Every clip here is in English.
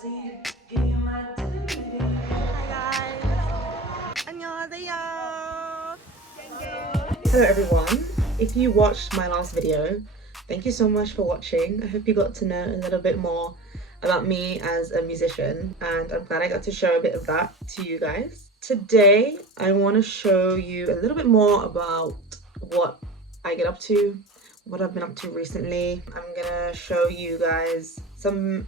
Hello everyone, if you watched my last video, thank you so much for watching. I hope you got to know a little bit more about me as a musician, and I'm glad I got to show a bit of that to you guys. Today I want to show you a little bit more about what I get up to, what I've been up to recently. I'm gonna show you guys some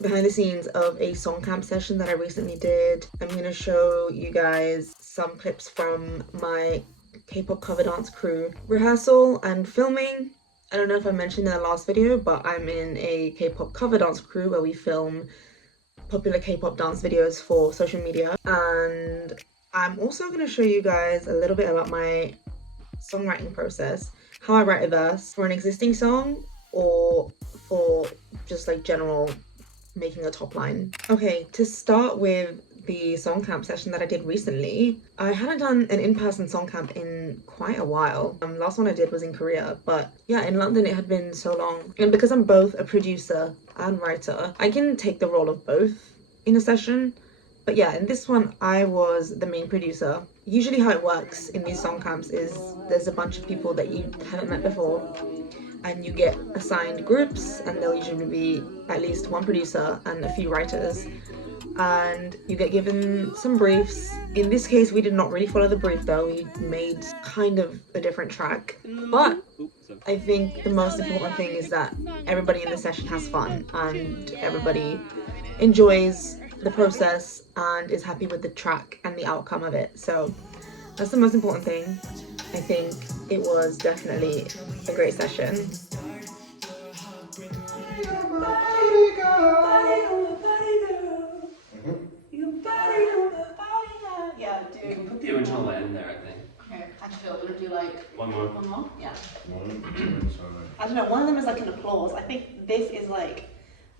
behind the scenes of a song camp session that I recently did. I'm gonna show you guys some clips from my K-pop cover dance crew rehearsal and filming. I don't know if I mentioned in the last video, but I'm in a K-pop cover dance crew where we film popular K-pop dance videos for social media. And I'm also going to show you guys a little bit about my songwriting process, how I write a verse for an existing song or for just like general making a top line. Okay, to start with the song camp session that I did recently, I hadn't done an in-person song camp in quite a while. Last one I did was in Korea, but yeah, in London it had been so long. And because I'm both a producer and writer, I can take the role of both in a session. But yeah, in this one I was the main producer. Usually how it works in these song camps is there's a bunch of people that you haven't met before, and you get assigned groups, and there'll usually be at least one producer and a few writers, and you get given some briefs. In this case we did not really follow the brief though, we made kind of a different track, but I think the most important thing is that everybody in the session has fun and everybody enjoys the process and is happy with the track and the outcome of it. So that's the most important thing. I think it was definitely a great session. Yeah, dude. You can put the original line in there, I think. Okay, I feel we're gonna do like One more. one more? Yeah. One. I don't know, one of them is like an applause. I think this is like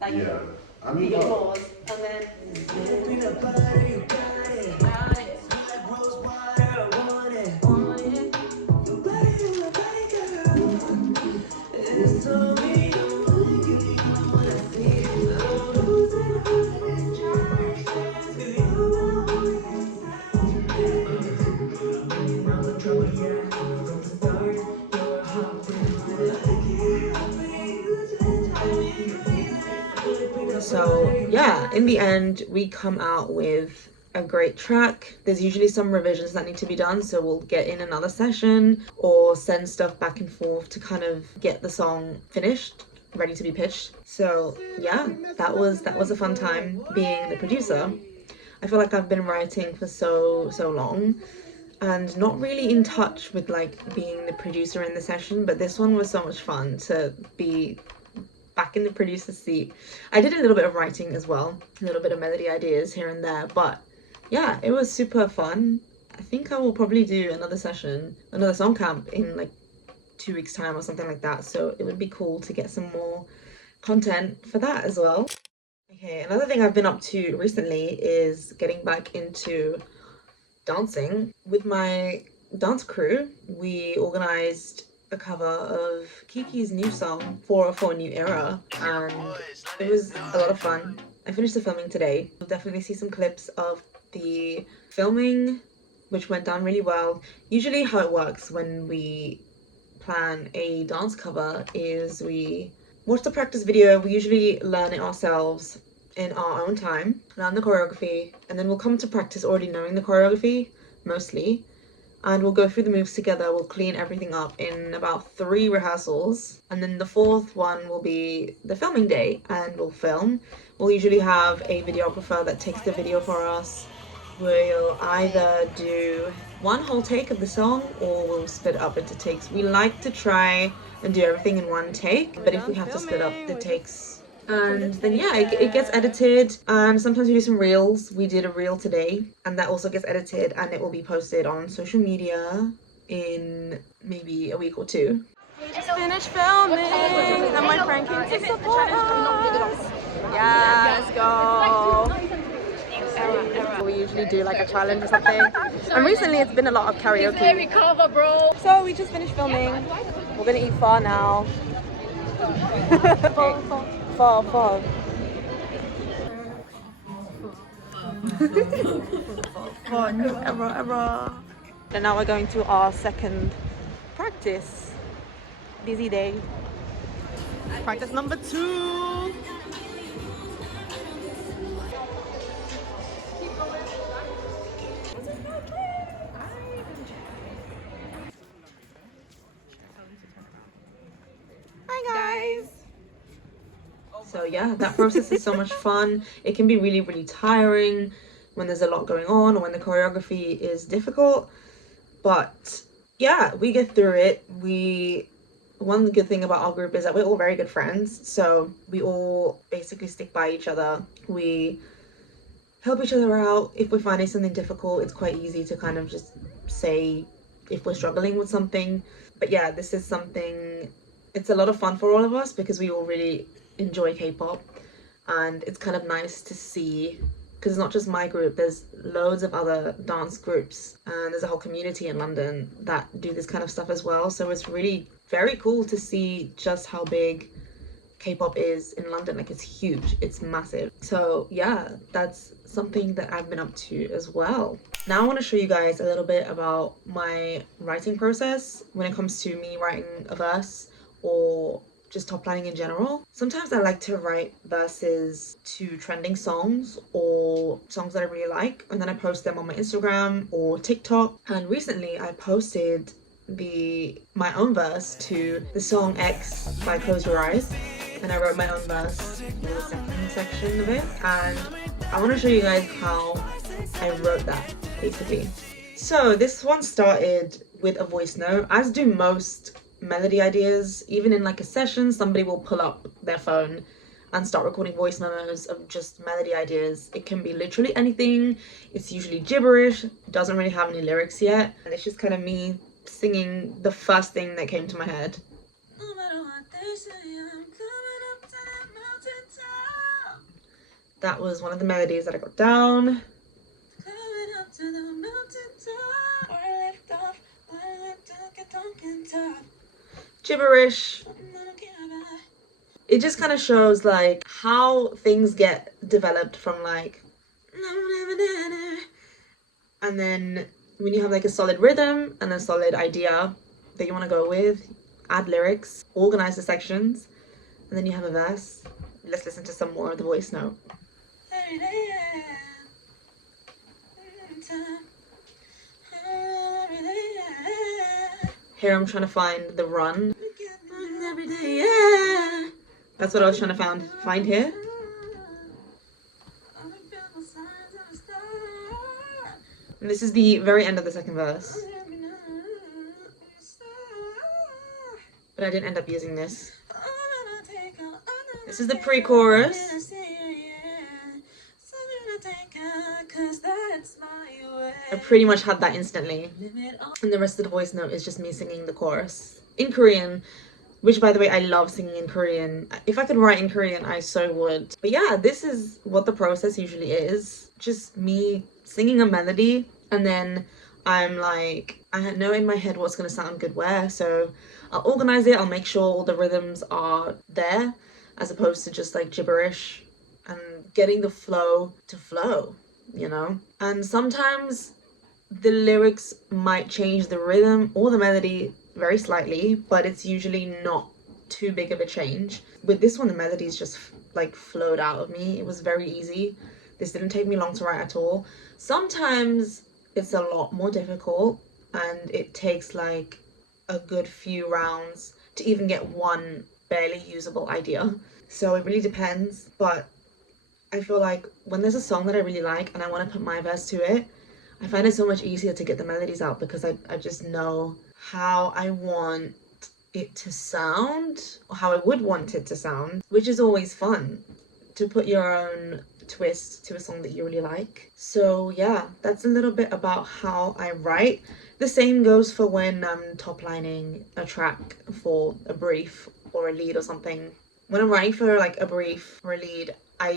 Yeah. I mean, the applause, and then so yeah, in the end we come out with a great track. There's usually some revisions that need to be done, so we'll get in another session or send stuff back and forth to kind of get the song finished, ready to be pitched. So yeah, that was a fun time being the producer. I feel like I've been writing for so long and not really in touch with like being the producer in the session, but this one was so much fun to be back in the producer's seat. I did a little bit of writing as well, a little bit of melody ideas here and there, but yeah, it was super fun. I think I will probably do another session, another song camp in like 2 weeks time or something like that, so it would be cool to get some more content for that as well. Okay, another thing I've been up to recently is getting back into dancing. With my dance crew, we organized a cover of Kiki's new song, 404 New Era, and it was a lot of fun. I finished the filming today. You'll definitely see some clips of the filming, which went down really well. Usually how it works when we plan a dance cover is we watch the practice video, we usually learn it ourselves in our own time, learn the choreography, and then we'll come to practice already knowing the choreography, mostly, and we'll go through the moves together. We'll clean everything up in about 3 rehearsals, and then the 4th one will be the filming day, and we'll film. We'll usually have a videographer that takes the video for us. We'll either do one whole take of the song or we'll split it up into takes. We like to try and do everything in one take, but if we have to split up the takes, and then yeah, it gets edited, and sometimes we do some reels. We did a reel today, and that also gets edited, and it will be posted on social media in maybe a week or 2. We just finished filming, and my friend came to support us. Yeah, let's go. We usually do like a challenge or something, and recently it's been a lot of karaoke. Recover, bro. So we just finished filming. We're gonna eat pho now. Pho. Fun ever. And now we're going to our second practice. Busy day. Practice number 2. Hi guys. So yeah, that process is so much fun. It can be really, really tiring when there's a lot going on or when the choreography is difficult. But yeah, we get through it. One good thing about our group is that we're all very good friends. So we all basically stick by each other. We help each other out. If we're finding something difficult, it's quite easy to kind of just say if we're struggling with something. But yeah, this is something, it's a lot of fun for all of us because we all really enjoy K-pop, and it's kind of nice to see, because it's not just my group, there's loads of other dance groups and there's a whole community in London that do this kind of stuff as well. So it's really very cool to see just how big K-pop is in London. Like, it's huge, it's massive. So yeah, that's something that I've been up to as well. Now I want to show you guys a little bit about my writing process when it comes to me writing a verse or just top lining in general. Sometimes I like to write verses to trending songs or songs that I really like, and then I post them on my Instagram or TikTok. And recently I posted my own verse to the song X by Close Your Eyes, and I wrote my own verse for the second section of it, and I want to show you guys how I wrote that basically. So this one started with a voice note, as do most melody ideas. Even in like a session, somebody will pull up their phone and start recording voice memos of just melody ideas. It can be literally anything. It's usually gibberish, doesn't really have any lyrics yet, and it's just kind of me singing the first thing that came to my head. That was one of the melodies that I got down. Gibberish. It just kind of shows like how things get developed from like, and then when you have like a solid rhythm and a solid idea that you want to go with, add lyrics, organize the sections, and then you have a verse. Let's listen to some more of the voice note. Here I'm trying to find the run. Every day, yeah. That's what I was trying to find here. And this is the very end of the second verse. But I didn't end up using this. This is the pre-chorus. I pretty much had that instantly. And the rest of the voice note is just me singing the chorus in Korean, which by the way, I love singing in Korean. If I could write in Korean, I so would. But yeah, this is what the process usually is. Just me singing a melody, and then I'm like, I know in my head what's gonna sound good where, so I'll organize it, I'll make sure all the rhythms are there, as opposed to just like gibberish, and getting the flow to flow, you know? And sometimes the lyrics might change the rhythm or the melody very slightly, but it's usually not too big of a change. With this one, the melodies just like flowed out of me. It was very easy. This didn't take me long to write at all. Sometimes it's a lot more difficult and it takes like a good few rounds to even get one barely usable idea. So it really depends, but I feel like when there's a song that I really like and I want to put my verse to it, I find it so much easier to get the melodies out because I just know how I want it to sound, or how I would want it to sound, which is always fun to put your own twist to a song that you really like. So yeah, that's a little bit about how I write. The same goes for when I'm top lining a track for a brief or a lead or something. When I'm writing for like a brief or a lead, I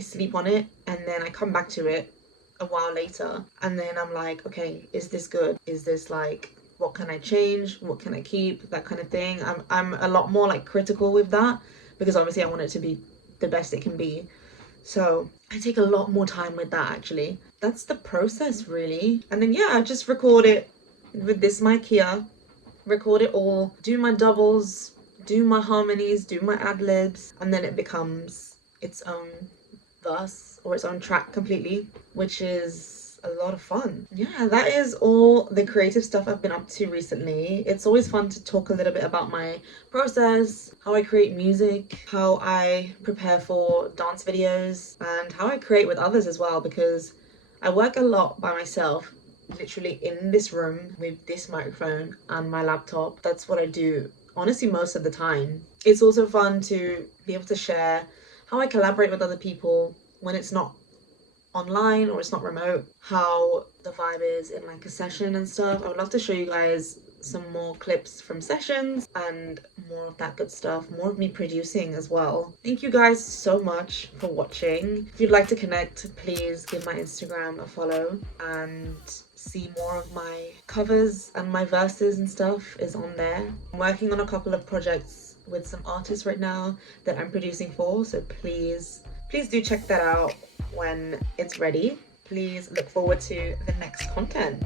sleep on it and then I come back to it a while later and then I'm like, okay, is this good? Is this like, what can I change? What can I keep? That kind of thing. I'm a lot more like critical with that because obviously I want it to be the best it can be. So I take a lot more time with that actually. That's the process really. And then yeah, I just record it with this mic here, record it all, do my doubles, do my harmonies, do my ad-libs, and then it becomes its own verse or its own track completely, which is a lot of fun. Yeah, that is all the creative stuff I've been up to recently. It's always fun to talk a little bit about my process, how I create music, how I prepare for dance videos, and how I create with others as well, because I work a lot by myself, literally in this room with this microphone and my laptop. That's what I do honestly most of the time. It's also fun to be able to share how I collaborate with other people when it's not online or it's not remote, how the vibe is in like a session and stuff. I would love to show you guys some more clips from sessions and more of that good stuff, more of me producing as well. Thank you guys so much for watching. If you'd like to connect, please give my Instagram a follow and see more of my covers, and my verses and stuff is on there. I'm working on a couple of projects with some artists right now that I'm producing for, so please do check that out when it's ready. Please look forward to the next content.